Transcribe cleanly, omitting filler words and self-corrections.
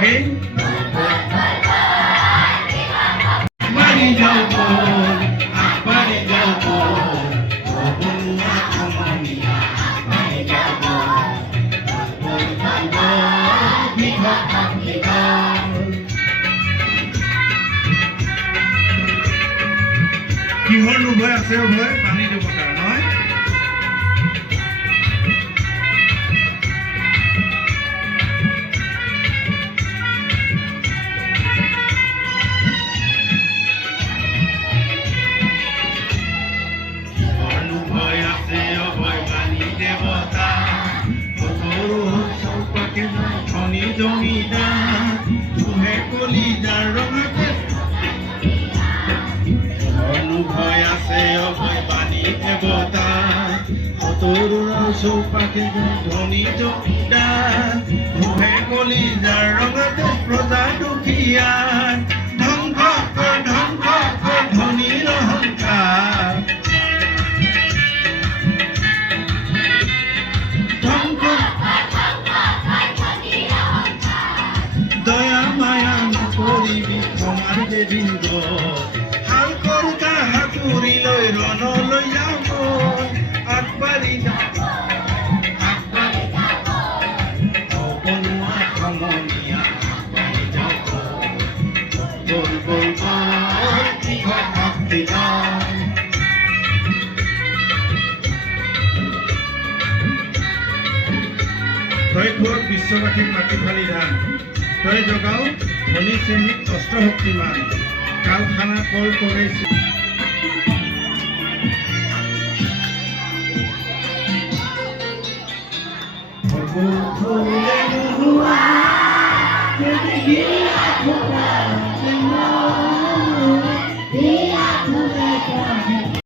lagi. Mari jauh, mari jauh, bunga komonia. Mari jauh, কিহৰ ভয় আছে ভয় পানী দিব কাৰণে নহয় ভয় আছে ভয় পানী দেৱতা চৌপাকে ধনী জমিদাৰ তুহে কলিজাৰ ৰঙাতে ভয় আছে অভয় বাণী দেৱতা সতৰুৰ চৌপাশে ধনী জমিদাৰ তুহে কলিজাৰ ৰঙাতে প্ৰজা দুখীয়া ধ্বংস কৰ ধনীৰ অহংকাৰ দয়া মায়া নকৰিবি ক্ষমাৰ দেবিন্দ হাল কৰোঁতা হাতুৰি লৈ ৰণলৈ যাব আগবাঢ়ি যাব অবনোৱা সমনীয়া আগবাঢ়ি যাব বল বল বল কিহৰ ভক্তি তই খোৱাক বিশ্ববাসীক মাটি ফালি ধান তই জগাও ধনী শ্ৰেণীক অস্ত্ৰশক্তিমান কালখানা কল কৰিছে ফুলে